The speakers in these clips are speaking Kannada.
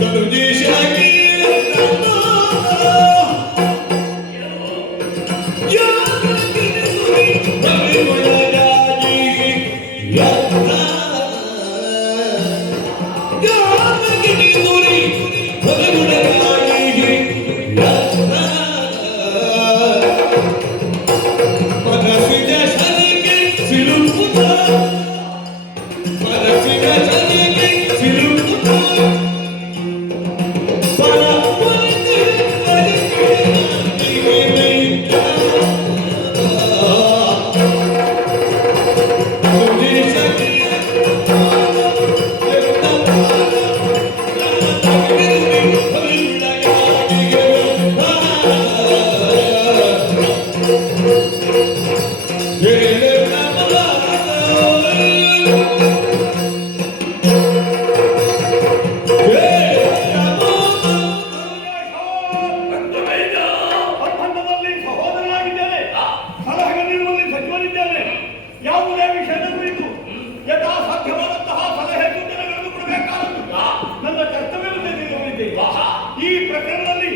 Guru ಈ ಪ್ರಕರಣದಲ್ಲಿ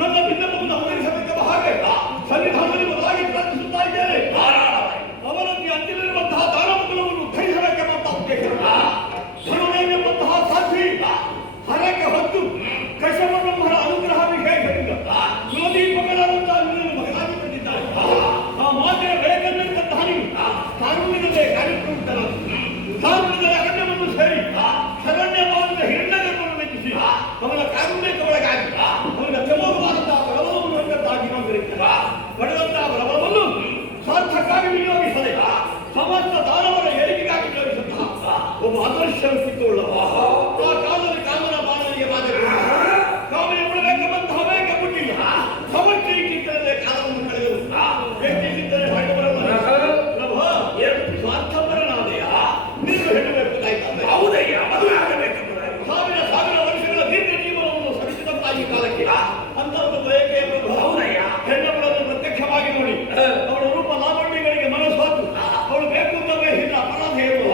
ನನ್ನ ಭಿನ್ನಮವನ್ನು ಅವತರಿಸಬೇಕೆಂಬ ಹಾಗೆ ಸನ್ನಿಧಾನದಲ್ಲಿ ಬದಲಾಗಿ ಪ್ರಾರ್ಥಿಸುತ್ತಾ ಇದ್ದೇನೆ. ಅವರಲ್ಲಿ ಅಂತಿರುವಂತಹ ದಾನವಗಳನ್ನು ಉದ್ಧರಿಸಬೇಕೆಂಬಂತಹ ಉದ್ದೇಶ ಸರ್ವದೇವೆಂಬಂತಹ ಸಾಧ್ವಿ ಹರಕೆ ಹೊತ್ತು ಕಶ್ಯಪಬ್ರಹ್ಮರ ಅನುಗ್ರಹ ವಿಶೇಷದಿಂದ ಕುಲದೀಪಕರಾದಂತಹ ನಿನ್ನನ್ನು ಮಗನಾಗಿ ಬಂದಿದ್ದಾರೆ. ಆ ಮಾತಿನ ಬೇಕೆಂದಿರುವಂತಹ ನೀವು ಕಾನೂನಿನಲ್ಲೇ ಕಾರ್ಯಕ್ರಮ ಕಾನೂನಿನ ಅರಣ್ಯವನ್ನು ಸೇರಿ ಶರಣ್ಯ ಭಾವದ ಹಿರಣ್ಯಗರ್ಭವನ್ನು ಮೆಚ್ಚಿಸಿ ಅವನ ಕಾನೂನಿಕ ಒಳಗಾಗಿ ಅವನ ಪ್ರಮುಖವಾದಂತಹ ಬಲವನ್ನು ಹೊಂದದ್ದಾಗಿ ಪಡೆದಂತಹ ಬಲವನ್ನು ಸಾರ್ಥಕ್ಕಾಗಿ ವಿನಿಯೋಗಿಸದೆ ಸಮಸ್ತ ದಾನವರ ಏಳಿಗೆಗಾಗಿ ವಿನಿಯೋಗಿಸುತ್ತಾ ಒಬ್ಬ ಅದೃಶ್ಯ ವ್ಯಕ್ತಿತ್ವವುಳ್ಳವ. ಆ ಕಾಲದಲ್ಲಿ ಕಾಮನ ಬಾಣನಿಗೆ ಮಾದರಿ ಕಾಮನೆ ಉಳಬೇಕೆಂಬಂತಹ ಬೇಗ ಬಿಟ್ಟಿಲ್ಲ. ಸಮಸ್ಯೆ ಚಿಂತನೆ ಕಾಲವನ್ನು ಕಳೆದರು. ವ್ಯಕ್ತಿ ಚಿಂತನೆ ಮಾಡಿ ಬರಲ್ಲ. ಸ್ವಾರ್ಥಪರನಾದೆಯ ನೀನು ಹೇಳಬೇಕಾಯ್ತಂದ್ರೆ ಹೌದಯ್ಯ, ಮದುವೆ ಆಗಬೇಕೆಂಬುದಾಗಿ ಸಾವಿರ ವರ್ಷಗಳ ದೀರ್ಘ ಜೀವನವನ್ನು ಸವಿಸಿದಂತಾಗಿ ಕಾಲಕ್ಕೆ ಅಂತ ಒಂದು ಬಯಕೆಯ ಹೌದಯ್ಯ. ಹೆಣ್ಣುಗಳನ್ನು ಪ್ರತ್ಯಕ್ಷವಾಗಿ ನೋಡಿ ಅವಳ ರೂಪ ಲಾವಣ್ಯಗಳಿಗೆ ಮನಸ್ಸಾತು ಅವಳು ಬೇಕು ಅಂತ ಬಯಸಿದ ಅಪರಾಧ ಹೇಳುವ.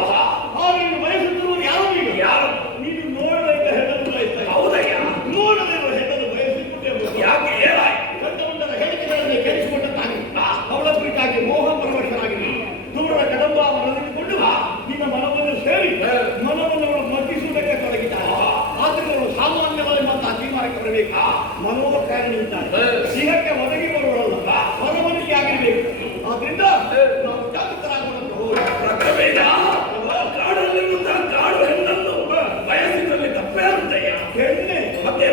ಆದ್ರೆ ನೀನು ಬಯಸುತ್ತಿರುವುದು ಯಾರು? ಈಗ ಯಾರು ನೀನು ನೋಡದ ಹೆಣ್ಣನ್ನು ಬಯಸ್ತಾರೆ. ಹೌದಯ್ಯ, ನೋಡದೇ ಇರುವ ಹೆಣ್ಣನ್ನು ಬಯಸಿಬಿಟ್ಟೆ. ಯಾಕೆ ಏನಾಯ್ತು? ಗಂಡಮಂಡಲ ಹೇಳಿಕೆಗಳನ್ನು ಕೇಳಿಸಿಕೊಂಡಂತಾಗಿ ಅವಳ ಕುರಿತಾಗಿ ಮೋಹ ಪರವಶನಾಗಿ ದೂರದ ಕದಂಬವನ್ನು ನಡೆದುಕೊಂಡು ನಿನ್ನ ಮನವನ್ನು ಸೇರಿ ಮನವನ್ನು ಅವಳು ಮರ್ತಿಸುವುದಕ್ಕೆ ತೊಡಗಿದ್ದಾರೆ. ಆದರೆ ಅವಳು ಸಾಮಾನ್ಯವಾದಂತಹ ತೀರ್ಮಾನಕ್ಕೆ ಬರಬೇಕು. ಮನೋಕಾರಣಿ ಇದ್ದಾರೆ, ಸಿಂಹಕ್ಕೆ ಒದಗಿ ಬರುವಳಲ್ಲ, ಮನವನ್ನಿಗೆ ಆಗಿರಬೇಕು. ಆದ್ರಿಂದ ನಾವು ಜಾಗೃತರಾಗುವಂತ ಕಾಡಲ್ಲಿರುವಂತ ಕಾಡು ಹೆಣ್ಣನ್ನು ಬಯಸಿದಲ್ಲಿ ತಪ್ಪೇ ಆಗುತ್ತಯ್ಯ. ಹೆಣ್ಣೆ ಮತ್ತೆ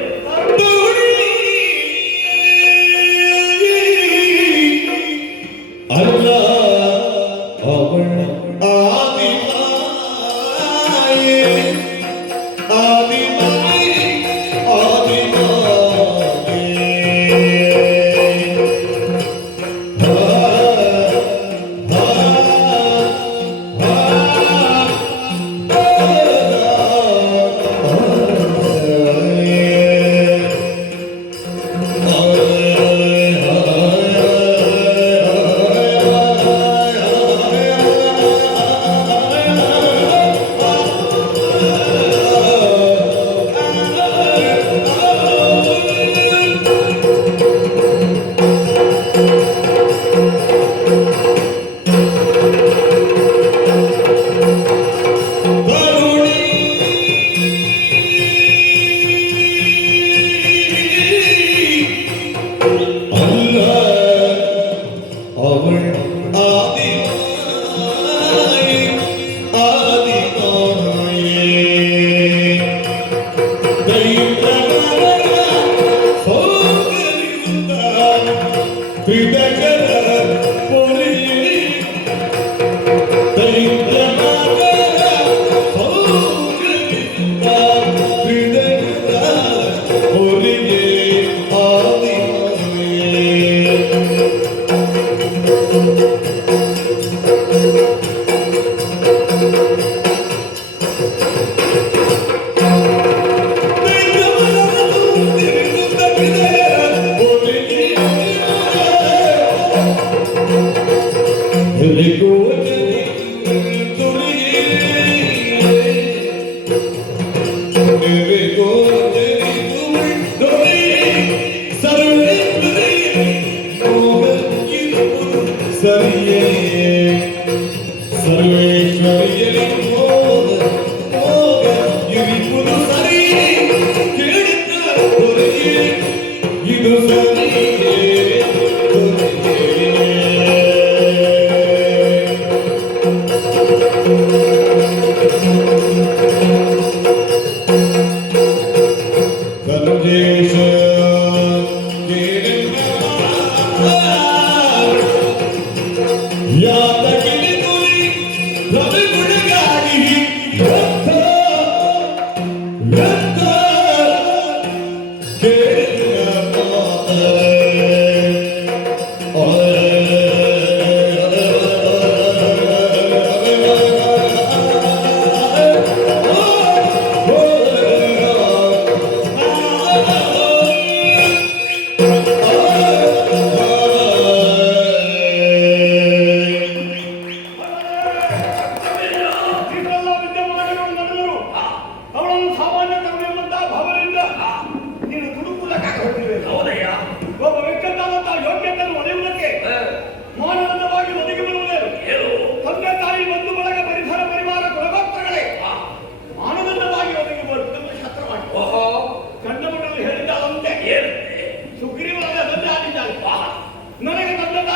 ಅಲ್ಲ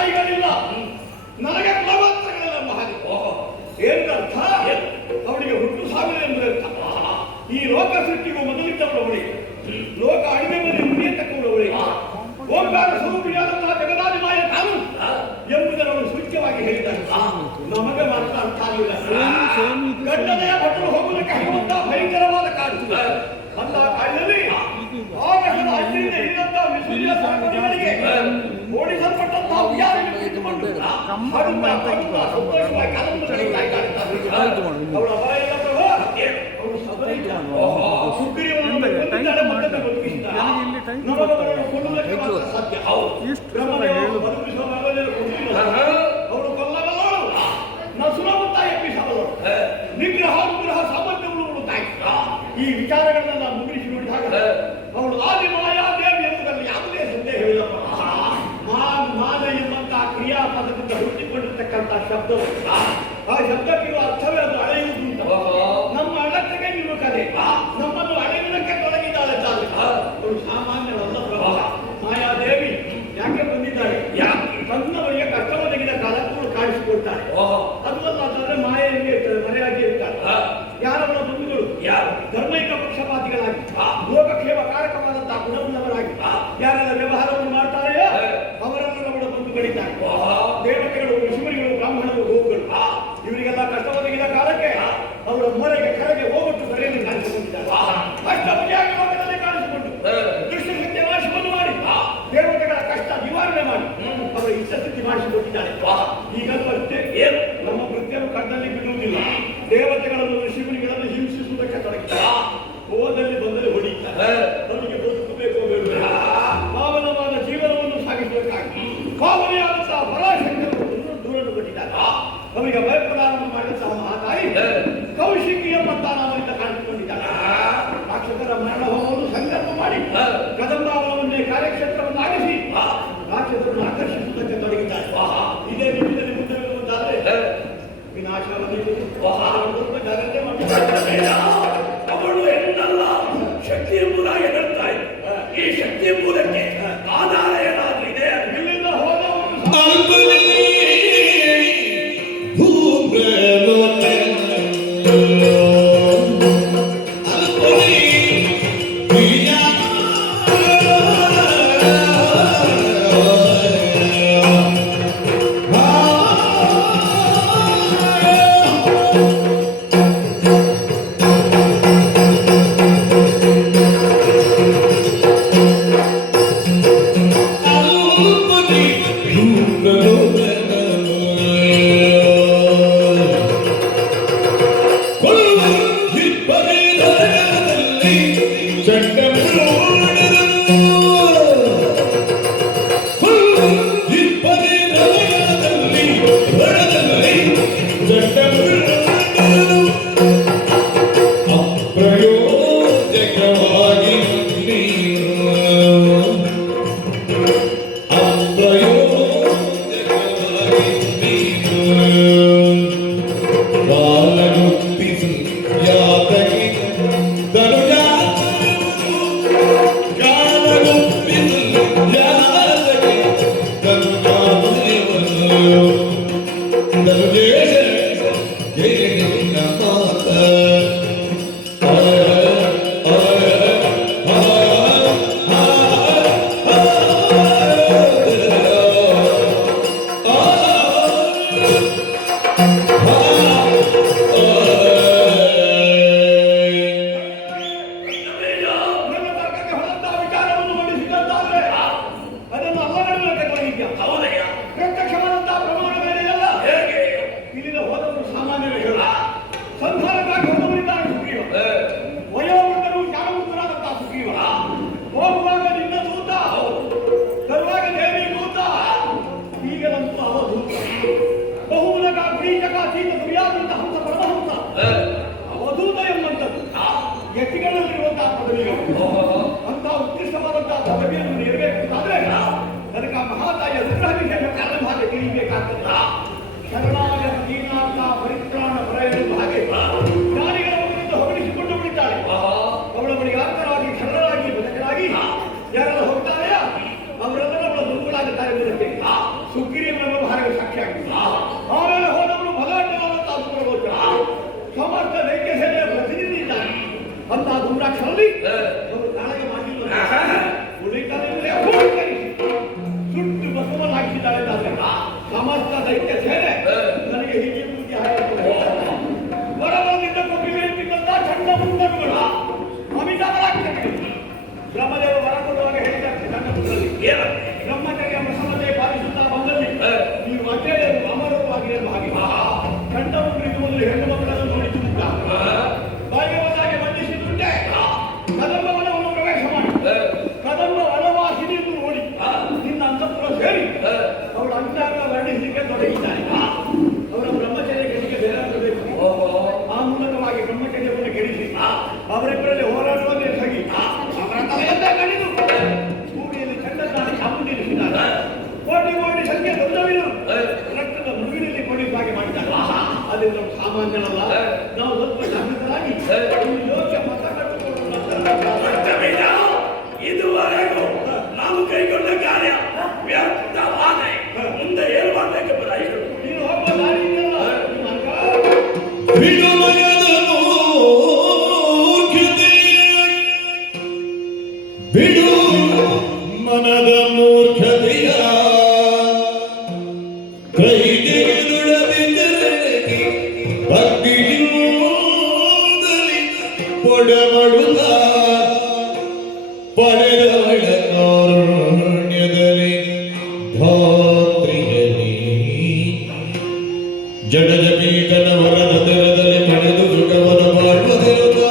ತಾಯಿಗಳಿಲ್ಲ, ನನಗೆ ಕುಲಮಾತ್ರಗಳೆಲ್ಲ ಹಾಗೆ. ಏನರ್ಥ? ಅವಳಿಗೆ ಹುಟ್ಟು ಸಾವಿರ ಎಂದರೆ ಈ ಲೋಕ ಸೃಷ್ಟಿಗೂ ಮೊದಲಿದ್ದವಳು ಅವಳಿ, ಲೋಕ ಅಡಿಮೆ ಮೇಲೆ ಮುಡಿಯತಕ್ಕವಳು ಅವಳಿ, ಓಂಕಾರ ಸ್ವರೂಪಿಯಾದಂತಹ ಜಗದಾದಿಮಾಯ ತಾನು ಎಂಬುದನ್ನು ಸೂಚ್ಯವಾಗಿ ಹೇಳಿದ್ದಾರೆ. ನಮಗೆ ಮಾತ್ರ ಅರ್ಥ ಆಗಲಿಲ್ಲ. ಗಡ್ಡನೆಯ ಭಟರು ಹೋಗುವುದಕ್ಕೆ ಹರಿಯುವಂತ ಭಯಂಕರವಾದ ಕಾಡು. ಅಂತ ಕಾಡಿನಲ್ಲಿ ಆಗಸದ ಹಣ್ಣಿನಿಂದ ಹಿಡಿದಂತಹ ವಿಸೂರಿಯ ಸರಪಣಿಗಳಿಗೆ ಓಡಿಸಲ್ಪಟ್ಟಂತಹ ಉಯ್ಯಾಲೆಯನ್ನು ಕುಳಿತುಕೊಂಡು ಸಂತೋಷವಾಗಿ ಕಾಲವನ್ನು ಕಳೆಯುತ್ತಾ ಇದ್ದಾರೆ. ಅವಳ ಬರ ಇಲ್ಲ ಪ್ರಭು, ಅವಳು ಸಬರಿಲ್ಲ. ಸುಗ್ರೀವನನ್ನು ಕೊಂದಿದ್ದಾಳೆ, ಮತ್ತೊಮ್ಮೆ ಬದುಕಿಸಿದ್ದಾಳೆ. ನಮಗವರನ್ನು ಕೊಲ್ಲುವುದಕ್ಕೆ ಮಾತ್ರ ಸಾಧ್ಯ. ಬ್ರಹ್ಮದೇವರು ಬದುಕಿಸುವ ಮಗನನ್ನು ಕೊಂದಿಲ್ಲ. ಅವಳು ಕೊಲ್ಲಬಲ್ಲವಳು, ನಸುರವಂತ ಎಬ್ಬಿಸಬಲ್ಲವಳು. ನಿಗ್ರಹ ಅನುಗ್ರಹ ಸಾಮರ್ಥ್ಯಗಳು ತಾಯಿ. ಈ ವಿಚಾರಗಳನ್ನೆಲ್ಲ ಮುಗಿಸಿ ನೋಡಿದಾಗ ಅವಳು ಆದಿಮಾಯಾ ದೇವಿ ಎಂಬುದರಲ್ಲಿ ಯಾವುದೇ ಸಂದೇಹವಿಲ್ಲಪ್ಪ. ಮಾನ ಎಂಬಂತಹ ಕ್ರಿಯಾಪದದಿಂದ ಹುಟ್ಟಿಕೊಂಡಿರ್ತಕ್ಕಂಥ ಶಬ್ದವು, ಆ ಶಬ್ದಕ್ಕಿರುವ ಅರ್ಥವೇ ಅದು ಅಳೆಯುವುದು ಅಂತ. ನಮ್ಮ ಅಳತೆಗೆ ನೀವು ಕಲೆ ನಮ್ಮನ್ನು ಅಳೆಯುವುದಕ್ಕೆ ತೊಡಗಿದ್ದಾಳೆ. ಅವಳು ಸಾಮಾನ್ಯವಲ್ಲ ಪ್ರಭಾ. ಮಾಯಾದೇವಿ ಯಾಕೆ ಬಂದಿದ್ದಾಳೆ? ತನ್ನವರಿಗೆ ಕಷ್ಟ ಒದಗಿದ ಕಾಲಕ್ಕೂ ಕಾಣಿಸಿಕೊಳ್ತಾಳೆ. ಅದಲ್ಲ ಅಂತಂದ್ರೆ ಮಾಯೆಯಲ್ಲಿ ಮರೆಯಾಗಿ ಇರ್ತಾಳೆ. ಯಾರವರ ಬಂಧುಗಳು ಧರ್ಮೈಕ ಪಕ್ಷಪಾತಿಗಳಾಗಿ, ಲೋಕಕ್ಷೇಮ ಕಾರಕವಾದಂತಹ ಗುಣವುಳ್ಳವರಾಗಿ ಯಾರೆಲ್ಲ ವ್ಯವಹಾರವನ್ನು ಮಾಡ್ತಾರೆಯೋ ಅವರೆಲ್ಲ ಅವಳ ಬಂಧುಗಳಿದ್ದಾರೆ. ದೇವತೆಗಳು, ಋಷಿಮುನಿಗಳು, ಬ್ರಾಹ್ಮಣರು, ಗೋವುಗಳು ಇವರಿಗೆಲ್ಲ ಕಷ್ಟ ಒದಗಿದ ಕಾಲಕ್ಕೆ ಅವರ ಮೊರೆಗೆ ಕರೆಗೆ ಹೋಗೊಟ್ಟು ಬರೆಯನ್ನು ಕಾಣಿಸಿಕೊಂಡಿದ್ದಾರೆ. ಅಷ್ಟಪದಿಯಾಗಿ ಲೋಕದಲ್ಲಿ ಕಾಣಿಸಿಕೊಂಡು ದುಷ್ಟಶಕ್ತಿಯ ನಾಶವನ್ನು ಮಾಡಿ ದೇವತೆಗಳ ಕಷ್ಟ ನಿವಾರಣೆ ಮಾಡಿ ಅವರ ಇಷ್ಟಸ್ಥಿತಿ ಮಾಡಿಸಿಕೊಂಡಿದ್ದಾರೆ. ಈಗಲೂ ಅಷ್ಟೇ, ನಮ್ಮ ಕೃತ್ಯವನ್ನು ಕಣ್ಣಲ್ಲಿ ಬಿಡುವುದಿಲ್ಲ. ದೇವತೆಗಳನ್ನು, ಋಷಿಮುನಿಗಳನ್ನು ಹಿಂಸಿಸುವುದಕ್ಕೆ ತೊಡಗಿದ್ದಾರೆ. ಹೋದಲ್ಲಿ ಬಂದರೆ ಹೊಡೆಯುತ್ತಾರೆ. ನಮಗೆ ಬದುಕಬೇಕು ಬೇಡ, ಪಾವನವಾದ ಜೀವನವನ್ನು ಸಾಗಿಸಬೇಕಾಗಿ ಪಾವನೆಯಾದಂತಹ ಪರಾಶಕ್ತಿಯನ್ನು ದೂರನ್ನು ಕೊಟ್ಟಿದ್ದಾರೆ. ಅವರಿಗೆ ಭಯಪ್ರದಾನವನ್ನು ಮಾಡಿದಂತಹ ಮಹಾತಾಯಿ ಕೌಶಿಕಿ ಎಂಬಂತಹ ನಾಮದಿಂದ ಕಾಣಿಸಿಕೊಂಡಿದ್ದಾರೆ. ರಾಕ್ಷಸರ ಮರಣ ಹೋಮವನ್ನು ಸಂಕಲ್ಪ ಮಾಡಿ ಕದಂಬಾವನವನ್ನೇ ಕಾರ್ಯಕ್ಷೇತ್ರವನ್ನಾಗಿಸಿ ರಾಕ್ಷಸರನ್ನು ಆಕರ್ಷಿಸುವುದಕ್ಕೆ ತೊಡಗಿದ್ದಾರೆ. ಇದೇ ನಿಮಿಷದಲ್ಲಿ ಮುಂದೆ ಬರುವುದಾದರೆ ವಿನಾಶವನ್ನು ಜಾಗ್ರತೆ ಮಾಡಿ ಅವಳು ಹೆಣ್ಣಲ್ಲ, ಶಕ್ತಿ ಎಂಬುದಾಗಿ ಹೇಳ್ತಾ ಇದ್ದ. ಈ ಶಕ್ತಿ ಎಂಬುದಕ್ಕೆ ಆಧಾರ ಏನಾದ್ರೂ ಇದೆ? ಇಲ್ಲಿಂದ ಹೋದವರು ಎತ್ತಿಗಳಲ್ಲಿರುವಂತಹ ಪದವಿಗಳು ಅಂತ ಉತ್ಕೃಷ್ಟವಾದಂತಹ ಪದವಿಯನ್ನು ನೀಡಬೇಕಾದ್ರೆ ಅದಕ್ಕೆ ಮಹಾತಾಯಿಯ ಅನುಗ್ರಹದಿಂದ ಕಾರಣವಾಗಿ ತಿಳಿಯಬೇಕಾಗ್ತದೆ. ಶರಣಾಗತ ದೀನಾಥ ಪರಿತ್ರಾಣ ಪರ ಎನ್ನುವ ಹಾಗೆ ಜ್ಞಾನಿಗಳ ಅವರಿಂದ ಹೊಗಳಿಸಿಕೊಂಡು ಬಿಡುತ್ತಾಳೆ. ಅವಳ ಬಳಿಗೆ ಆಪ್ತರಾಗಿ ಶರಣರಾಗಿ ಬದುಕರಾಗಿ ಯಾರೆಲ್ಲ ಹೋಗ್ತಾರೆಯಾ ಅವರೆಲ್ಲ ಅವಳ ದುರ್ಗುಳಾಗುತ್ತಾರೆ ಎಂಬುದಕ್ಕೆ ಸುಗ್ರೀವ ದೈತ್ಯ ಸೇನೆ ನನಗೆ ಹೀಗೆ ಬುದ್ಧಿ ಹಾಕಿತು. ಹೊರಬಂದಿದ್ದ ಕೊಪ್ಪಿಗೆ ಇಟ್ಟಿದ್ದಂತ ಚಂಡ ಮುಂಡಗಳು ಅಮಿತಾಭರಾಗ್ತದೆ. ಬ್ರಹ್ಮದೇವ ವರ ಕೊಡುವಾಗ ಹೇಳಿದ್ದಾರೆ ಚಂಡ ಮುಂಡಲ್ಲಿ ಬ್ರಹ್ಮಚರ್ಯ ಪ್ರಸನ್ನತೆ ಪಾಲಿಸುತ್ತಾ ಬಂದಲ್ಲಿ ನೀವು ಅಜೇಯರು ಅಮರವಾಗಿರಲು ಹಾಗೆ ಚಂಡ ಮುಂಡರಿಗೆ ಮೊದಲು ಹೆಣ್ಣು ಮಕ್ಕಳನ್ನು ನೋಡಿಸುತ್ತ ಬಾಯಿಗೆ ಬಂದಾಗೆ ಬಂಧಿಸಿದುಂಟೆ. ಕದಂಬ ವನವನ್ನು ಪ್ರವೇಶ ಮಾಡಿ ಕದಂಬ ವನವಾಸಿನಿಯನ್ನು ನೋಡಿ ನಿನ್ನ ಅಂತಃಪುರ ಸೇರಿ ಅವಳ ಅಂಗಾಂಗ ವರ್ಣಿಸಲಿಕ್ಕೆ ತೊಡಗಿದ್ದಾರೆ. ಅವರ ಬ್ರಹ್ಮಚರ್ಯ ಕೆಡಿಗೆ ಬೇರೆ ಬೇಕು. ಆ ಮೂಲಕವಾಗಿ ಬ್ರಹ್ಮಚರ್ಯವನ್ನು ಕೆಡಿಸಿ ಅವರಿಬ್ಬರಲ್ಲಿ ಹೋರಾಡುವನ್ನೇ ಸಗಿ ಅವರ ತಲೆಯಂತ ಕಡಿದು ಭೂಮಿಯಲ್ಲಿ ಚಂಡನಾಡಿ ಚಾಮುಂಡಿರಿಸಿದ್ದಾರೆ. ಕೋಟಿ ಕೋಟಿ ಸಂಖ್ಯೆ ಬಂದವಿರು ರಕ್ತದ ಮುಗಿನಲ್ಲಿ ಕೊಡಿಸಾಗಿ ಮಾಡಿದ್ದಾರೆ. ಅದರಿಂದ ಸಾಮಾನ್ಯನಲ್ಲ. ನಾವು ಸ್ವಲ್ಪ ಜಾಗೃತರಾಗಿ ಯೋಗ್ಯ ಮತ ಇದುವರೆಗೂ ನಾವು ಕೈಗೊಂಡ ಕಾರ್ಯ ವ್ಯರ್ಥವಾದರೆ ಮುಂದೆ ಏನು ಮಾಡಬೇಕೆಂಬ ನೀನು ಹೋಗುವ ದಾರಿ ಇದೆಯಲ್ಲ ಬಿಡು ಮನದ ಮೂರ್ಖತೆಯ ಕೈಗೆದುಳದಿದ್ದರೆ ಭಕ್ತಿಯಿಂದಲಿ ಪೊಡಮಡುತ್ತ ಪಡೆದವಳ ಕಾರುಣ್ಯದಲ್ಲಿ ಧಾತ್ರಿಯಲಿ ಜಡದ ಪೀಠನ ವರದ ತೆರದಲ್ಲಿ ಪಡೆದು ಸುಖವನ್ನು ಮಾಡುವುದಿರುತ್ತ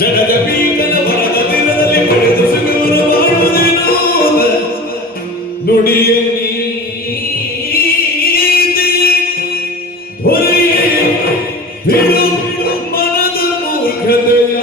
ಜಡದ ಪೀಠನ ವರದ ತೆರದಲ್ಲಿ ಪಡೆದು ಸುಖವನ್ನು ಮಾಡುವುದಿರುತ್ತ ನುಡಿಯಲ್ಲಿ ಬಿಡು ಮನದ ಮೂರ್ಖತೆಯ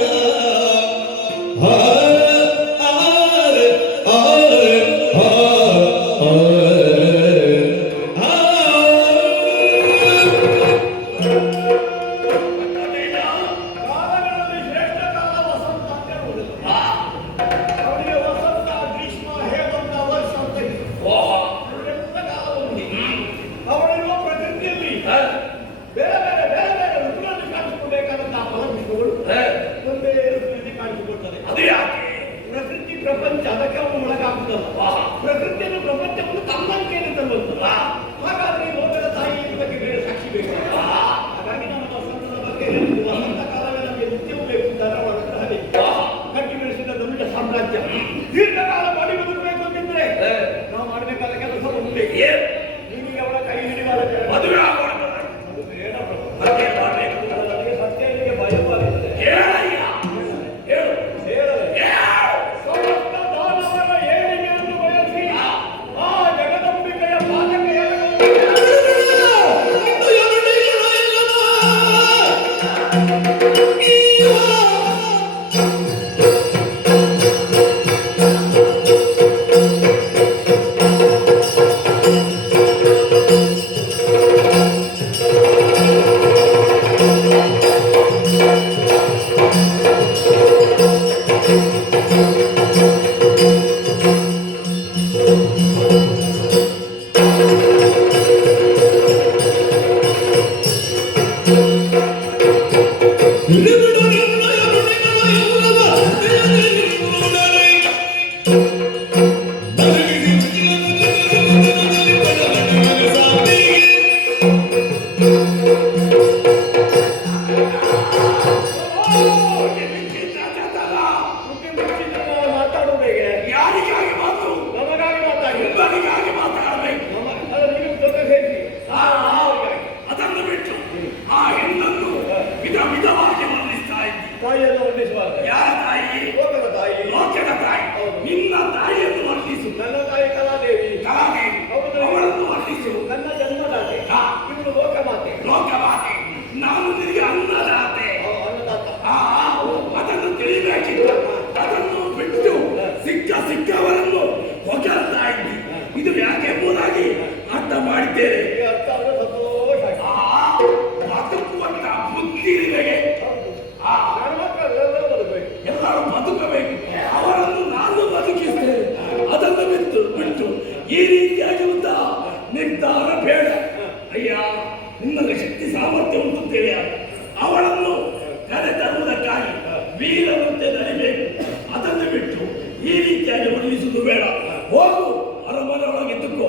ಕಾಲಗಳಲ್ಲಿ ಶ್ರೇಷ್ಠ ಕಾಲ ವಸಂತ ಅಂತ ಹೇಳುವುದಿಲ್ಲ. ಅವರಿಗೆ ವಸಂತ ಗ್ರೀಷ್ಮ ಹೇಮಂತ ವರ್ಷ ಅಂತ ಇದೆ. ಇವರೆಲ್ಲ ಕಾಲವನ್ನು ಅವರಿರುವ ಪ್ರಕೃತಿಯಲ್ಲಿ ಬೇರೆ ಬೇರೆ ಬೇರೆ ಬೇರೆ ಋತುಗಳಲ್ಲಿ ಕಾಣಿಸಿಕೊಳ್ಳಬೇಕಾದಂತಹ ಫಲಪುಷ್ಪಗಳು ಒಂದೇ ಋತುವಿನಲ್ಲಿ ಕಾಣಿಸಿಕೊಳ್ತದೆ. ಅದು ಯಾಕೆ? ಪ್ರಕೃತಿ ಪ್ರಪಂಚ ಅದಕ್ಕೆ ಅವನು ಒಳಗಾಗುತ್ತಲ್ಲ. ಪ್ರಕೃತಿಯನ್ನು ಪ್ರಪಂಚವನ್ನು ತನ್ನಂಕೆಯನ್ನು ತರುವಂತಲ್ಲ. ಹಾಗಾದ್ರೆ ಈ ಲೋಕದ ತಾಯಿ ಬಗ್ಗೆ ಬೇರೆ ಸಾಕ್ಷಿ ಬೇಕು. ಹಾಗಾಗಿ ನಮ್ಮ ವಸಂತದ ಬಗ್ಗೆ ಹೇಳಿದ್ದು ವಸಂತ ಕಾಲವೇ ನಮಗೆ ನಿತ್ಯವೂ ಬೇಕು. ಧಾರವಾಡ ಕಟ್ಟಿ ಬೆಳೆಸಿದ ಧನುಜ ಸಾಮ್ರಾಜ್ಯ ದೀರ್ಘಕಾಲ ಮಾಡಿ ಬದುಕಬೇಕು ಅಂತಿದ್ರೆ ನಾವು ಮಾಡಬೇಕಾದ ಕೆಲಸ ಮುಂದೆ ನಿಮಗೆ ಅವಳ ಕೈ ಹಿಡಿವಾದ ಮದುವೆ ಆಗೋಣ. ಅದು ಬೇಡ ಪ್ರಭು. ಮತ್ತೆ ಮಾಡಬೇಕು. ನನಗೆ ಸತ್ಯನಿಗೆ ಭಯವಾಗುತ್ತದೆ. ಹೇಳಯ್ಯ, ಹೇಳು. ಹೇಳಲೆ ಹೇಳು. ಸಮಸ್ತ ದಾನವರ ಏಳಿಗೆಯನ್ನು ಬಯಸಿ ಆ ಜಗದಂಬಿಕೆಯ ಪಾದಕೆಯ ಮಾತಾಡುವುದು ಹೇಗೆ? ಯಾರಿಗಾಗಿ ಮಾತು? ನಮಗಾಗಿ ಮಾತಾಡಿ ನಿಮ್ಮನಿಗಾಗಿ ಮಾತಾಡಬೇಕು. ಅದು ನೀವು ಜೊತೆ ಸೇರಿಸಿ ಅದನ್ನು ಬಿಟ್ಟು ಆ ಹೆಣ್ಣನ್ನು ವಿಧ ವಿಧವಾಗಿ ವರ್ಣಿಸ್ತಾ ಇದ್ದಿ. ತಾಯಿಯನ್ನು ವರ್ಣಿಸಬಾರದು. ಯಾರ ತಾಯಿ? ಲೋಕದ ತಾಯಿ. ಲೋಕದ ತಾಯಿ. ನಿನ್ನ ತಾಯಿಯನ್ನು ವರ್ಣಿಸು. ನನ್ನ ತಾಯಿ ಕಲಾದೇವಿ. ಕಲಾದೇವಿ. ಹೌದು. ಅವಳನ್ನು ವರ್ಣಿಸು. ನನ್ನ ಜನ್ಮದಾತೆ. ಇವಳು ಲೋಕಮಾತೆ. ಲೋಕಮಾತೆ. ನಾನು ನಿನಗೆ ಅನ್ನದಾತೆ. ಅನ್ನದಾತ. ಅದನ್ನು ತಿಳಿಬೇಕಿತ್ತು. ಅದನ್ನು ಬಿಟ್ಟು ಸಿಕ್ಕವರನ್ನು ಹೊಗಳ್ತಾ ಇದ್ದಿ. ಇದು ಯಾಕೆಂಬುದಾಗಿ ಅರ್ಥ ಮಾಡಿದ್ದೇನೆ. ಈ ಅರ್ಥ ಅವರ ಸಂತೋಷ ಆಗಿದೆ. ಬದುಕುವಂತ ಬುದ್ಧಿ ನಿನಗೆ. ನನ್ನ ಮಕ್ಕಳೆಲ್ಲ ಬದುಕಬೇಕು. ಎಲ್ಲರೂ ಬದುಕಬೇಕು. ಅವರನ್ನು ನಾನು ಬದುಕಿಸ್ತೇನೆ. ಅದನ್ನು ಬಿಟ್ಟು ಈ ರೀತಿಯಾಗಿರುವಂತಹ ನಿರ್ಧಾರ ಬೇಡ. ಅಯ್ಯ, ನಿನ್ನಲ್ಲಿ ಶಕ್ತಿ ಸಾಮರ್ಥ್ಯ ಉಂಟುತ್ತೇವೆ. ಅವಳನ್ನು ಕರೆ ತರುವುದಕ್ಕಾಗಿ ವೀರವಂತೆ ನಡಿಬೇಕು. ಅದನ್ನು ಬಿಟ್ಟು ಈ ರೀತಿಯಾಗಿ ವರ್ಣಿಸುವುದು ಬೇಡ. ಹೋಗು, ಅರಮನೆ ಒಳಗೆ ಇದ್ದುಕೋ.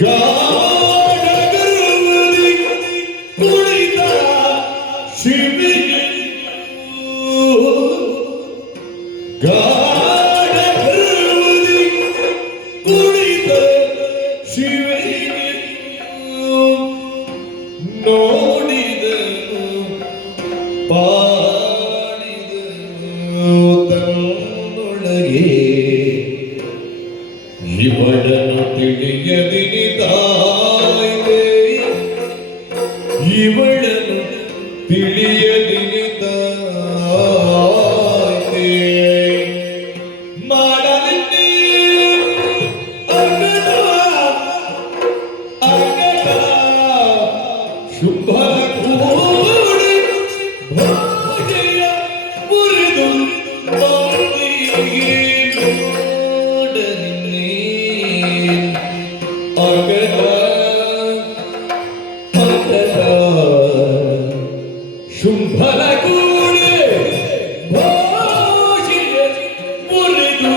ಗಾಢ ಗರ್ವದಿ ಕುಳಿತ ಶಿವೆಯು ಗಾಢ ಗರ್ವದಿ ಕುಳಿತ ಶಿವೆಯು ನೋಡಿದನು ಪಾಡಿದನು ತನ್ನೊಳಗೆ ಇವಳನ್ನು ತಿಳಿಯದಿನಿತಾಯಿದೆ ಇವಳನ್ನು ತಿಳಿಯದಿನಿತಾಯಿದೆ ಮಾಡಲಿನ್ನೇ ಅಗಟ ಅಗಟ ಶುಭ ಕೂಡಿ ಭಾಗ್ಯ ಮುರಿದು ಬಂದಿಗೆ ನೋಡಲಿನ್ನೇ ಅಗಟ ಅಗಟ ಶುಂಭನ ಕೂಡಿ ಭಾಗ್ಯ ಮುರಿದು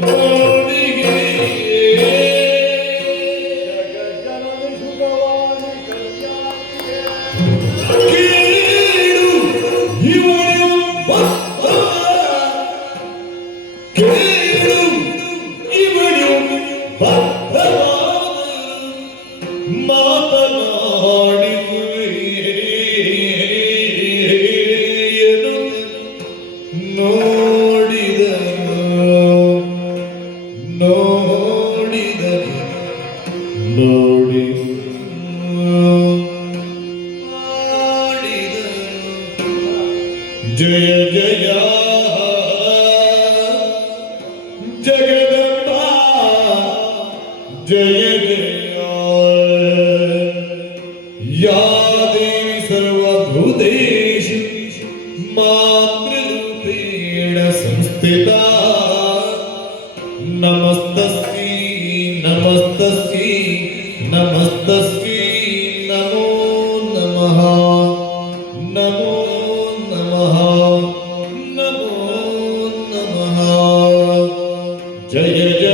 ಬಂದಿಗೆ ಕೇಳು ಇವಳು ಕೇಳು ಇವಳು ಮಾತನಾಡಿಸುವೆಯೇನು ನೋಡಿದನು ನೋಡಿದನು ನೋಡಿ ಜಯ ಜಯ ಜಗದಂಬ ಜಯ ಜಯ ಯಾ ದೇವಿ ಸರ್ವಭೂತೇಷು ಮಾತೃರೂಪೇಣ ಸಂಸ್ಥಿತಾ ನಮಸ್ತಸ್ಮೈ ನಮಸ್ತಸ್ಮೈ ನಮಸ್ತಸ್ಮೈ ನಮೋ ನಮಃ ನಮೋ ನಮಃ ನಮೋ ನಮಃ ಜಯ ಜಯ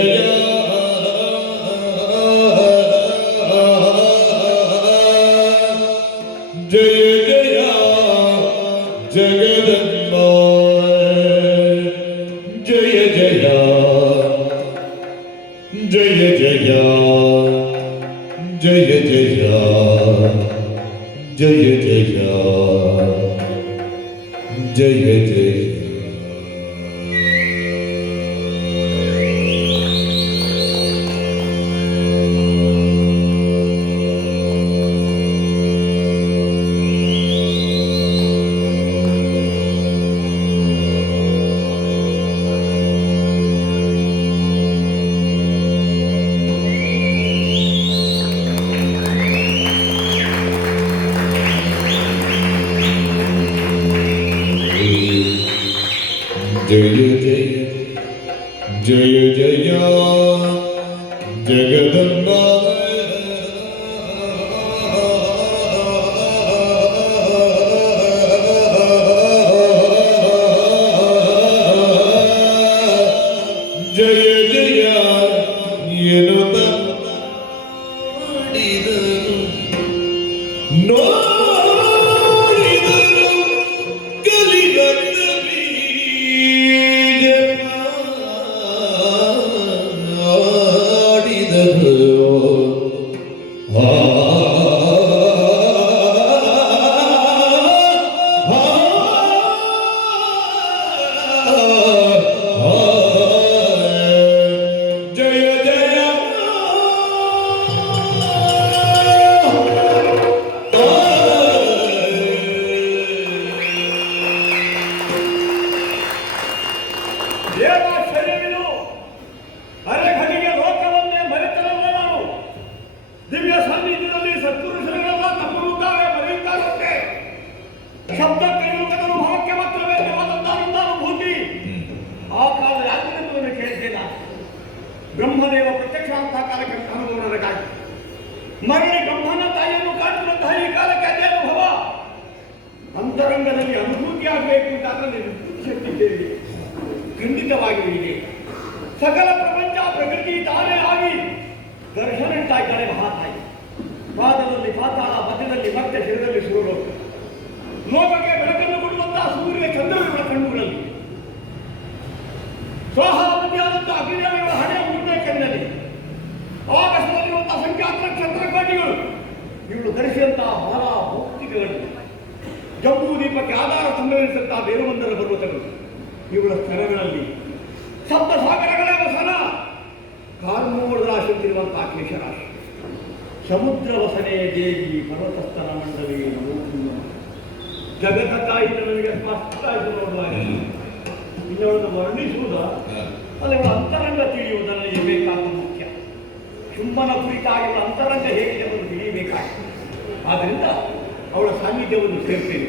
ಜಯ ಜಯ ಜಗದಂಬ ಜಯ ಜಯ ಜಯ ಜಯ ಜಯ ಜಯ ಜಯ ಜಯ ಜಯ ಜಯ ಜಯ ಜಯ ಜಯ ಜಯ ಜಗದಂಬ ಜಯ ಜಯ ಎನ್ನುತ್ತ ನೋಡಿದರು ಕಲಿಗಟ್ಟ ಬೀಜ ಆಡಿದರು ಜಯ ಜಯ ದೇವಾಶ್ಚರ್ಯವಿದು ಅರೆಘಟಿಗೆ ಲೋಕವನ್ನೇ ಮರೆತರಲ್ಲ ನಾವು ದಿವ್ಯ ಸಾನ್ನಿಧ್ಯದಲ್ಲಿ ಸತ್ಪುರುಷರುಗಳೆಲ್ಲ ತಪ್ಪುತ್ತಾವೆ ಮರೆಯುತ್ತಾರಂತೆ ಶಬ್ದ ಕೈಯುಗದ ಭಾಗ್ಯ ಮಾತ್ರವೇ ದೇವದಂತ ಅನುಭೂತಿ ಆ ಕಾಲ ಯಾಕೆಂಬುದನ್ನು ಕೇಳಿದ್ದೇನೆ ಬ್ರಹ್ಮದೇವ ಪ್ರತ್ಯಕ್ಷ ಅಂತ ಕಾಲಕ್ಕೆ ಕಾಣದವರಗಾಗಿ ಮರಳಿ ಬ್ರಹ್ಮನ ತಾಯಿಯನ್ನು ಕಾಣುವಂತಹ ಈ ಕಾಲಕ್ಕೆ ಅದೇ ಅನುಭವ ಅಂತರಂಗದಲ್ಲಿ ಅನುಭೂತಿ ಆಗಬೇಕು ಅಂತ ಅದರಲ್ಲಿ ಶಕ್ತಿ ಕೇಳಿ ಖಂಡಿತವಾಗಿಯೂ ಇದೆ. ಸಕಲ ಪ್ರಪಂಚ ಪ್ರಕೃತಿ ತಾನೇ ಆಗಿ ದರ್ಶನ ಇಡ್ತಾ ಇದ್ದಾಳೆ ಮಹಾತಾಯಿ. ಪಾದದಲ್ಲಿ ಪಾತಾಳ, ಮಧ್ಯದಲ್ಲಿ ಮತ್ತೆ ಶಿರದಲ್ಲಿ ಸೂರ್ಯಲೋಕ. ಲೋಕಕ್ಕೆ ಬೆಳಕನ್ನು ಕೊಡುವಂತಹ ಸೂರ್ಯ ಚಂದ್ರಗಳ ಕಣ್ಣುಗಳಲ್ಲಿ, ಸ್ವಾಹಾವತಿಯಾದಂತಹ ಅಗ್ನಿಗಳ ಹಣೆಯ ಮೂರನೇ ಕಣ್ಣಿನಲ್ಲಿ, ಆಕಾಶದಲ್ಲಿರುವಂತಹ ಸಂಖ್ಯಾತ ನಕ್ಷತ್ರ ಕೋಟಿಗಳು, ಇವಳು ಧರಿಸಿದಂತಹ ಮಾಲಾ ಭೌತಿಕಗಳು, ಜಂಬೂ ದೀಪಕ್ಕೆ ಆಧಾರ ಸಂಭವಿಸಿದಂತಹ ಬೇರುವಂದರ ಪರ್ವತಗಳು, ಇವಳ ಸ್ತರಗಳಲ್ಲಿ ಸಪ್ತ ಸಾಗರಗಳ ವಸನ, ಕಾರ್ಮೋಳ ರಾಶಿರುವಂತಹ ಕೇಶರಾಶಿ, ಸಮುದ್ರ ವಸನೆ ದೇವಿ ಪರ್ವತಸ್ಥನ ಮಂಡಲಿ ನಮೋ. ಜಗತ್ತ ತಾಯಿ ನನಗೆ ಸ್ಪಷ್ಟ ಆಯಿತು ನೋಡುವಾಗ. ಇನ್ನವಳನ್ನು ವರ್ಣಿಸುವುದ ಅಲ್ಲಿ ಅವಳ ಅಂತರಂಗ ತಿಳಿಯುವುದು ನನಗೆ ಬೇಕಾದ ಮುಖ್ಯ. ಶುಂಭನ ಕುರಿತಾಗಿರುವ ಅಂತರಂಗ ಹೇಗಿದೆ ಎಂದು ತಿಳಿಯಬೇಕಾಗಿದೆ. ಆದ್ದರಿಂದ ಅವಳ ಸಾನ್ನಿಧ್ಯವನ್ನು ಸೇರ್ತೇನೆ,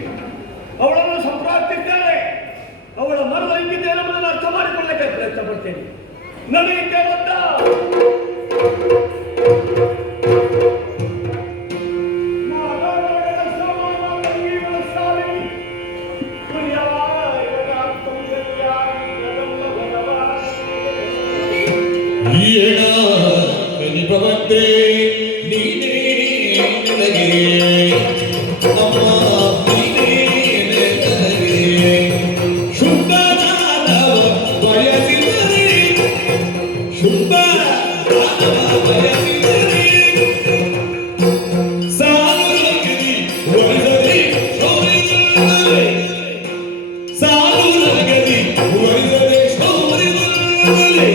ಅವಳನ್ನು ಸಂಪ್ರಾರ್ಥಿಸ್ತೇನೆ, ಅವಳ ಮರದ ಇಂಗಿತ ಎಂಬುದನ್ನು ಅರ್ಥ ಮಾಡಿಕೊಳ್ಳಕ್ಕೆ ಪ್ರಯತ್ನ ಪಡ್ತೇನೆ. ನಡೆಯುತ್ತೆ ಅಂತ ಭಗವಂತೇ ನೀನೇ ನನಗೆ ಅಮ್ಮ, ನೀನೇ ನನಗೆ ಶುಂಭದಾನವ ಬಯಸಿದರೆ, ಶುಂಭದಾನವ ಬಯಸಿದರೆ ಸಾಲುರಗದಿ ಒಲಿಸದೆ ಶೌರ್ಯದಲ್ಲೇ, ಸಾಲುರಗದಿ ಒಲಿಸದೆ ಶೌರ್ಯದಲ್ಲೇ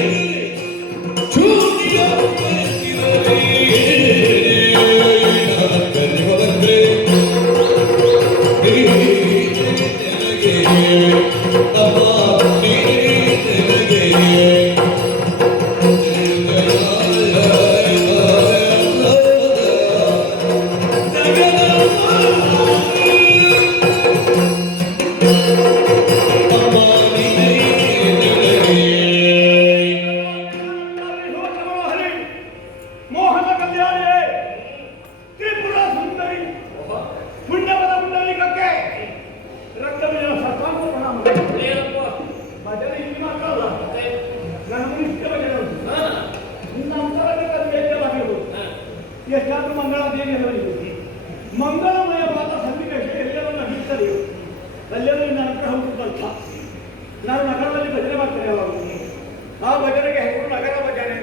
ಮೋಹನ ಕಲ್ಯಾಣಿ ತ್ರಿಪುರ ಸುಂದರಿ ಪುಣ್ಯವದ ಪುಂಡಲಿಕಕ್ಕೆ ರಕ್ತವೀರ ಸರ್ವಾಂಗ ಪ್ರಣಾಮ. ಭಜನೆ ಇಲ್ಲಿ ಮಾತ್ರ ಅಲ್ಲ, ನನ್ನ ಮುನಿಷ್ಠ ಭಜನೆ ಉಂಟು. ನಿನ್ನ ಅಂತರಂಗದಲ್ಲಿ ವೇದ್ಯವಾಗಿರುವುದು ಎಷ್ಟಾದ್ರೂ ಮಂಗಳ ದೇವಿಯಲ್ಲಿರುವುದು ಮಂಗಳಮಯವಾದ ಸನ್ನಿವೇಶ ಎಲ್ಲವನ್ನ ಹಿಡಿಸಲಿಯು ಅಲ್ಲೆಲ್ಲೂ ನಿನ್ನ ಅನುಗ್ರಹ ಉಂಟಂತ. ನಾನು ನಗರದಲ್ಲಿ ಭಜನೆ ಮಾಡ್ತೇನೆ ಯಾವಾಗ. ಆ ಭಜನೆಗೆ ಹೆಸರು ನಗರ ಭಜನೆ.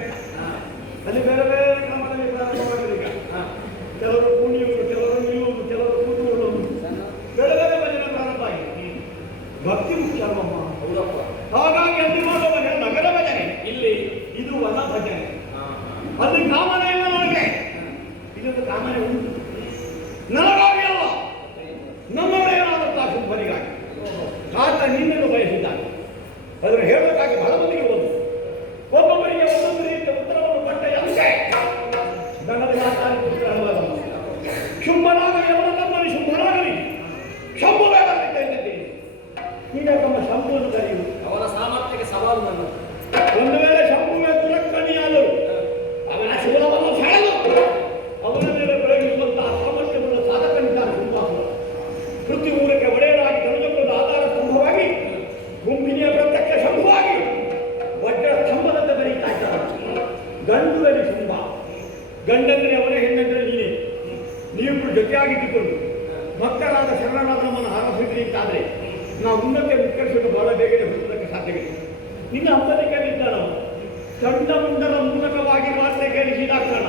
ಅಲ್ಲಿ ಬೇರೆ ಬೇರೆ ಕ್ರಮದಲ್ಲಿ ಪ್ರಾರಂಭವಾಗಿದೆ. ಈಗ ಕೆಲವರು ಕುಣಿಯುವುದು, ಕೆಲವರು ನಿಲ್ಲುವುದು, ಕೆಲವರು ಕೂತುಕೊಳ್ಳುವುದು, ಬೇರೆ ಬೇರೆ ಭಜನೆ ಪ್ರಾರಂಭ ಆಗಿದೆ. ಭಕ್ತಿ ಮುಖ್ಯ ಅಲ್ವಮ್ಮ. ಹಾಗಾಗಿ ಅಲ್ಲಿ ಮಾಡುವ ಭಜನೆ ನಗರ ಭಜನೆ, ಇಲ್ಲಿ ಇದು ವನ ಭಜನೆ. ಅಲ್ಲಿ ಕಾಮನೆ ಇಲ್ಲ ನನಗೆ, ಇದೊಂದು ಕಾಮನೆ ಉಂಟು. ನನಗಾಗಿ ಅಲ್ಲ, ನಮ್ಮೊಡೆಯನಾದಂತಹ ಶುಂಭನಿಗಾಗಿ. ಆತ ನಿನ್ನನ್ನು ಬಯಸಿದ್ದಾನೆ. ಅದನ್ನು ಹೇಳೋದಕ್ಕಾಗಿ ಬಹಳ ಮಂದಿಗೆ ಒಬ್ಬೊಬ್ಬರಿಗೆ ಒಂದೊಂದು ರೀತಿಯ ಉತ್ತರವನ್ನು ಪಟ್ಟೆ ಅಂತೆ ನನ್ನದು ಮಾತಾಡಿ ಶುಂಭನಾಗಲಿ, ಅವನ ತಮ್ಮನಿ ಶುಂಭನಾಗಲಿ, ಶಂಭುವೇ ಬರಲಿಕ್ಕೆ ಇದ್ದೇನೆ. ಈಗ ತಮ್ಮ ಶಂಭುವನ್ನು ಕರೆಯುವುದು ಅವರ ಸಾಮರ್ಥ್ಯಕ್ಕೆ ಸವಾಲು ನನ್ನ. ಒಂದು ವೇಳೆ ಶಂಭುವೇ ದುರಕ್ಕಣಿಯಾದರು ಅವನ ಶೂಲವನ್ನು ಸೆಳೆದು ಅವನ ಮೇಲೆ ಪ್ರಯೋಗಿಸುವಂತಹ ಸಾಮರ್ಥ್ಯವನ್ನು ಸಾಧಕನಿದ್ದಾನೆ ಶುಂಭಾಸುರ. ಪೃಥ್ವಿ ಮೂರಕ್ಕೆ ಒಡೆಯರಾಗಿ ಧನುಜಕ್ಕದ ಆಧಾರ ಸ್ತಂಭವಾಗಿ, ಗುಂಪಿನಿಯ ಪ್ರತ್ಯಕ್ಷ ಶಂಭುವಾಗಿ, ವಜ್ರ ಸ್ತಂಭದಂತೆ ಬರೀತಾ ಇದ್ದಾರೆ. ಗಂಡುದಲ್ಲಿ ಶುಂಭ, ಗಂಡಂದ್ರೆ ಅವನೇ, ಹೆಣ್ಣಂದ್ರೆ ನೀನೇ. ನೀವಿಬ್ಬರು ಜೊತೆಯಾಗಿದ್ದುಕೊಂಡು ಭಕ್ತರಾದ ಶರಣನಾದ ನಮ್ಮನ್ನು ಹಾರಸಿದ್ರಿ ಅಂತಾದ್ರೆ ನಾವು ಉನ್ನತೆ ಉತ್ಕರ್ಷವನ್ನು ಬಹಳ ಬೇಗನೆ ಹೊಂದುವುದಕ್ಕೆ ಸಾಧ್ಯವಿದೆ. ನಿನ್ನ ಹಬ್ಬಲಿಕ್ಕೆ ನಿಂತಾನ ಚಂಡಮುಂಡರ ಮೂಲಕವಾಗಿ ವಾರ್ತೆ ಕೇಳಿಸಿದ ಕಾರಣ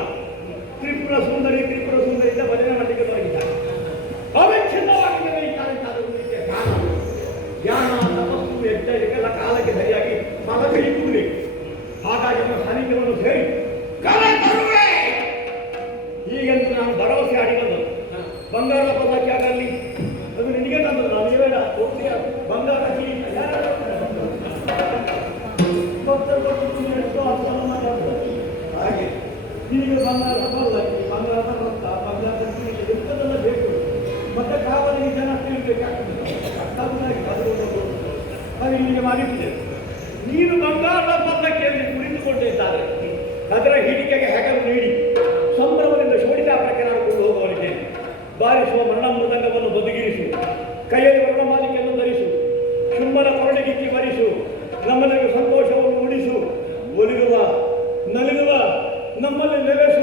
ತ್ರಿಪುರ ಸುಂದರಿ ತ್ರಿಪುರ ಸುಂದರಿಯಿಂದ ಭಜನೆ ಮಾಡಲಿಕ್ಕೆ ತೊಡಗಿದ್ದಾರೆ. ಅವಿಚ್ಛಿನ್ನವಾಗಿ ಬೆಳೆಯುತ್ತಾರೆ. ಜ್ಞಾನ, ತಪಸ್ಸು, ಯಜ್ಞ ಇದಕ್ಕೆಲ್ಲ ಕಾಲಕ್ಕೆ ಸರಿಯಾಗಿ ಫಲ ಕೈಗೂಡಿ. ಹಾಗಾಗಿ ನಮ್ಮ ಸಾನ್ನಿಧ್ಯವನ್ನು ಸೇರಿ ಕಲೆ ತರುವೆ ಹೀಗೆಂದು ನಾನು ಭರವಸೆ ಆಡಿಕೊಂಡು ಬಂಗಾರ ಪದಕ್ಕೆ ಆಗಲಿ ಅದು ನಿನಗೆ ತಂದು ನಾನು ನೀವೇಳ ಹೋಗ್ತೀಯ ಬಂಗಾರ ಹಾಗೆ ನಿನಗೆ ಬಂಗಾರ ಬಲ್ಲ, ಬಂಗಾರ ಬಂಗಾರ ಎಂಥದೆಲ್ಲ ಬೇಕು. ಮತ್ತೆ ಕಾವಲಿಗೆ ಜನ ಇರಬೇಕಾಗ್ತದೆ. ಅದು ಇಲ್ಲಿಗೆ ಮಾಡಿದ್ದೇವೆ. ನೀನು ಬಂಗಾರದ ಪಲ್ಲಕ್ಕಿಯಲ್ಲಿ ಕುಳಿತುಕೊಂಡಿದ್ದಾರೆ. ಅದರ ಹಿಡಿಕೆಗೆ ಹೆಗಲು ನೀಡಿ ಸಂಭ್ರಮದಿಂದ ಶೋಡಿತಾ ಪ್ರಕರಣಕೊಂಡು ಹೋಗುವವನಿದ್ದೇನೆ. ಬಾರಿಸುವ ಮರಣ ಮೃದಂಗವನ್ನು ಬದುಗಿರಿಸು, ಕೈಯಲ್ಲಿ ವರ್ಣಮಾಲಿಕೆಯನ್ನು ಧರಿಸು, ಶುಂಭನ ಕೊರಳಿಗಿಕ್ಕಿ ಬರಿಸು, ನಮ್ಮಲ್ಲಿರುವ ಸಂತೋಷವನ್ನು ಉಳಿಸು, ಒಲಿರುವ ನಲಿರುವ ನಮ್ಮಲ್ಲಿ ನೆಲೆಸು.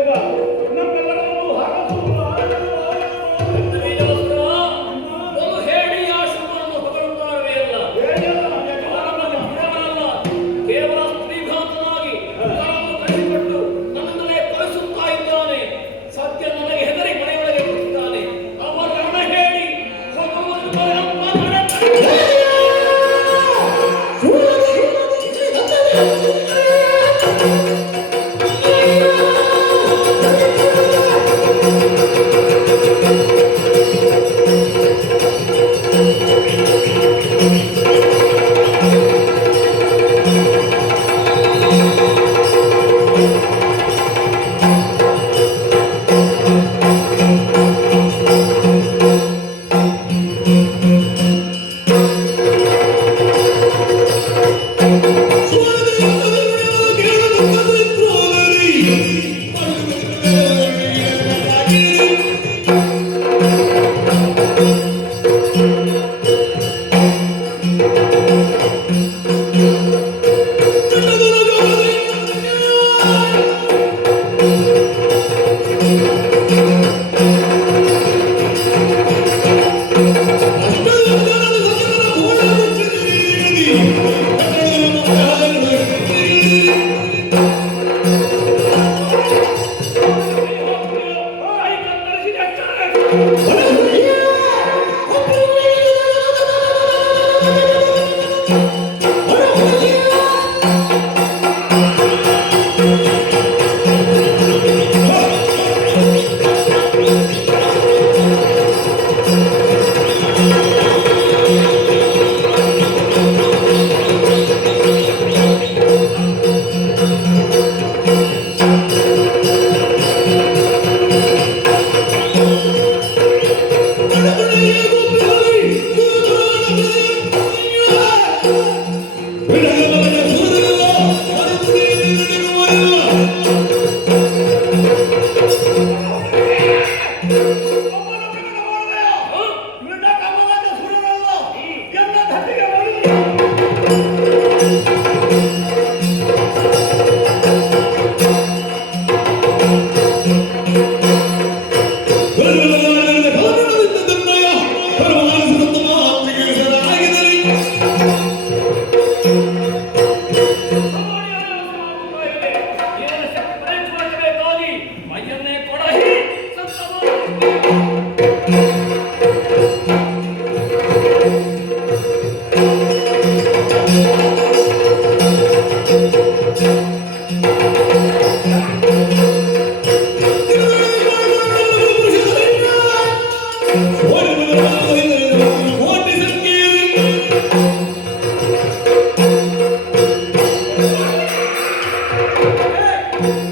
ಕೋಟಿ ಸಂಖ್ಯೆ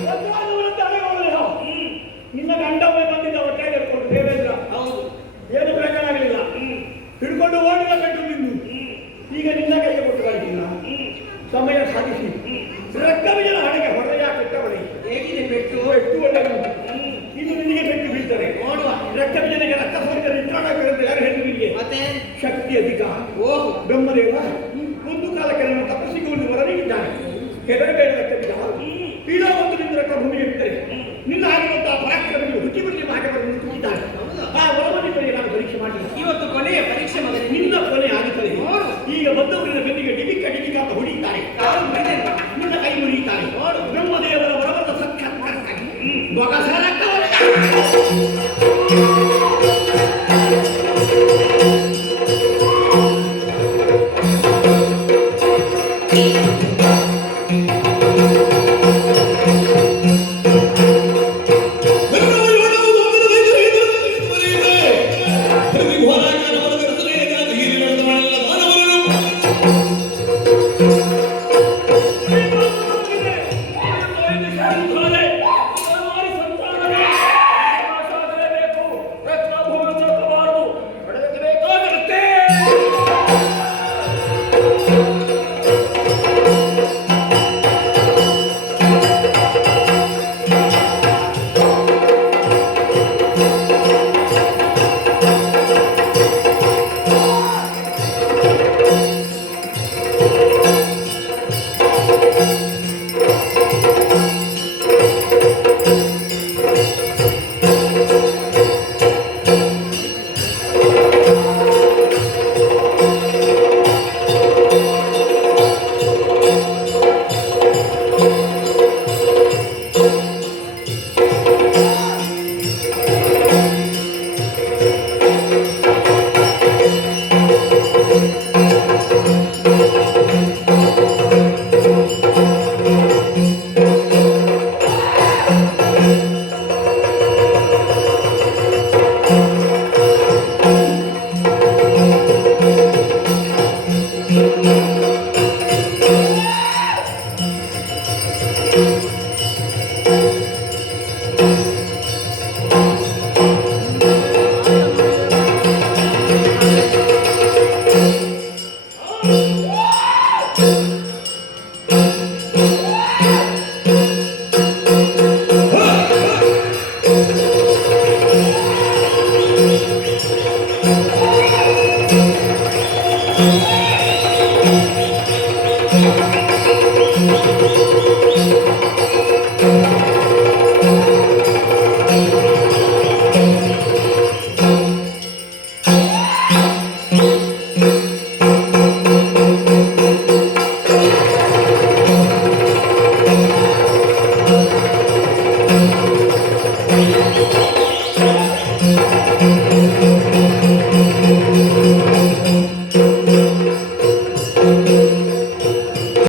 ವಜ್ರಾಯುಧನಂತೆ ಅಲೆಯುವವನೇನೋ? ನಿನ್ನ ಗಂಡವೇ ಬಂದಿದ್ದ ಹೊಟ್ಟೆ ಹಿಡ್ಕೊಂಡು ದೇವೇಂದ್ರ. ಹೌದು. ಏನು ಪ್ರಕರಣ ಆಗಲಿಲ್ಲ. ಹಿಡ್ಕೊಂಡು ಓಡಿದ ಗಂಡು ನಿಂದು. ಈಗ ನಿನ್ನ ಕೈಗೆ ಕೊಟ್ಟು ಕಳಿಸಿಲ್ಲ. ಸಮಯ ಸಾಧಿಸಿ ರಕ್ತವಿಜನ ಹಣೆಗೆ ಹೊಡೆಯ ಕೆಟ್ಟವಳೆ. ಹೇಗಿದೆ ಪೆಟ್ಟು? ಎಷ್ಟು ಒಳ್ಳೆಯದು. ಇದು ನಿನಗೆ ಪೆಟ್ಟು ಬೀಳ್ತಾರೆ. ನೋಡುವ. ರಕ್ತವಿಜನಿಗೆ ರಕ್ತ ಸೋರಿದ ನಿಂತ್ರಾಣಕ್ಕೆ ಯಾರು ಹೆಣ್ಣುವಿಗೆ ಮತ್ತೆ ಶಕ್ತಿ ಅಧಿಕ. ಓಹ್ ಬ್ರಹ್ಮದೇವ ಒಂದು ಕಾಲಕ್ಕೆ ನನ್ನ ತಪಸ್ಸಿಗೆ ವರನಿಗಿದ್ದಾನೆ. ಹೆದರಬೇಡ ರಕ್ತವಿಜ. ಪೀಡಾ ಒಂದು ನಿನ್ನ ರಕ್ತ ಭೂಮಿಗೆ ಬಿಟ್ಟರೆ ನಿನ್ನ ಆಗಿರುವಂತಹ ಪರಾಕ್ರಮಗಳು ಹುಟ್ಟಿ ಬರಲಿ ಹಾಗೆ ಬರಲು ಕೂತಿದ್ದಾನೆ. ಆ ವರವನಿಗೆ ನಾನು ಪರೀಕ್ಷೆ ಮಾಡಿಲ್ಲ. ಇವತ್ತು ಕೊನೆಯ ಪರೀಕ್ಷೆ ಮಗನೇ. ನಿನ್ನ ಕೊನೆ ಆಗುತ್ತದೆ. ನೋಡು. ಈಗ ಬಂದವರಿನ ಬೆನ್ನಿಗೆ ಡಿಬಿಕ್ಕ ಡಿಬಿಕ್ಕ ಅಂತ ಹೊಡಿತಾರೆ. ಕಾಲು ಮುರಿದೆನು. ನಿನ್ನ ಕೈ ಮುರಿಯುತ್ತಾರೆ. ನೋಡು. ಬ್ರಹ್ಮದೇವರ ವರವರದ ಸಾಕ್ಷಾತ್ಕಾರಕ್ಕಾಗಿ ಬೊಗಸರ ಕವಚ.